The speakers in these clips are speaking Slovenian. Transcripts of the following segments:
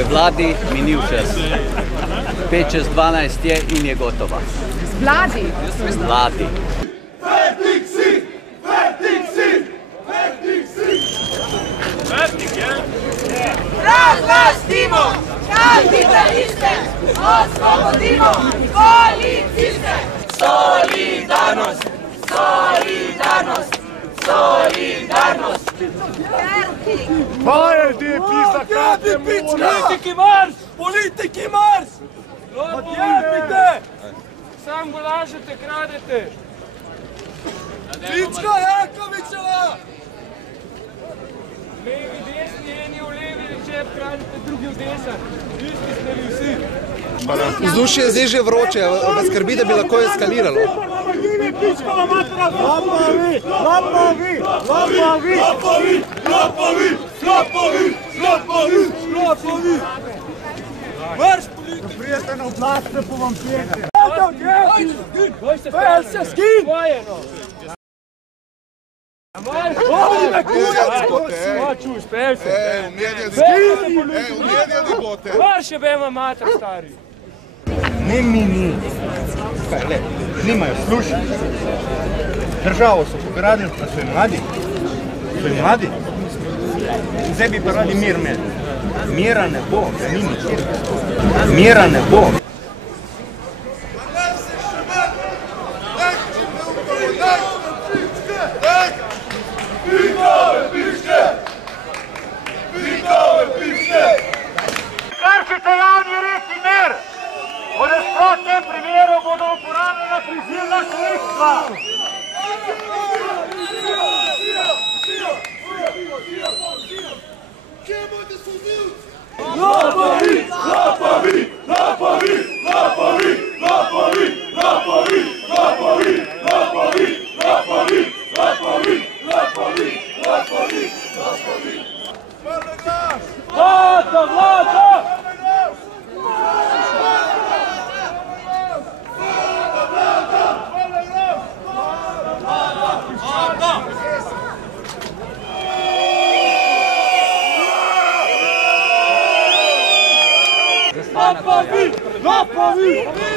Vladi minil čas. 5 čez 12 je in je gotova. Vladi? Vladi. Fertig si! Fertig si! Fertig si! Fertig je? Razvlastimo kapitaliste, osvobodimo policiste. Solidarnost! Solidarnost! Solidarnost! Hajde, pisa, kratke Politiki Mars! Politiki Mars! Odjebite! Sam golažete, kradete. Pička Jankovićeva! Levi, desni, eni v levi žep, kradete, drugi v desen. Isti ste vi vsi. Vzdušje je zdaj že vroče, vas skrbi, da bi lahko eskaliralo. Lopovi! Lopovi! Lopovi! Lopovi! Lopovi! Lopovi! Lopovi! Lopovi! Marš politiki! Prijete na oblast, pa vam pijete. Marš je bema mater, stari. Ne mi. Nimajo služb. Državo so pogradili, pa so mladi. Zdaj bi pa radi mir imeli. Mira ne bo, da ni nikjer. Mira ne bo. Kršite javni red in mir! V nasprotnem primeru bodo uporabljena prizivna sredstva! Lopovi! Lopovi! Lopovi! Lopovi! Lopovi! Lopovi! Lopovi! Lopovi! Lopovi! Lopovi! Lopovi! Lopovi! Lopovi! Vlada! Vlada! Lopovi! Lopovi!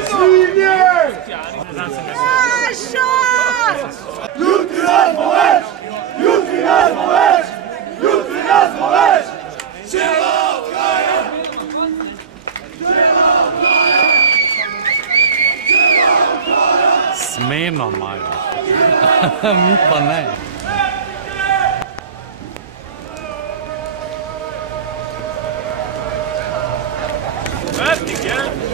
Svinje! Maša! Jutri nas bo več! Jutri nas bo več! Jutri nas bo več! Čela odhaja! Čela odhaja! Čela odhaja! Smeno imajo. Mi pa ne. Fertig je?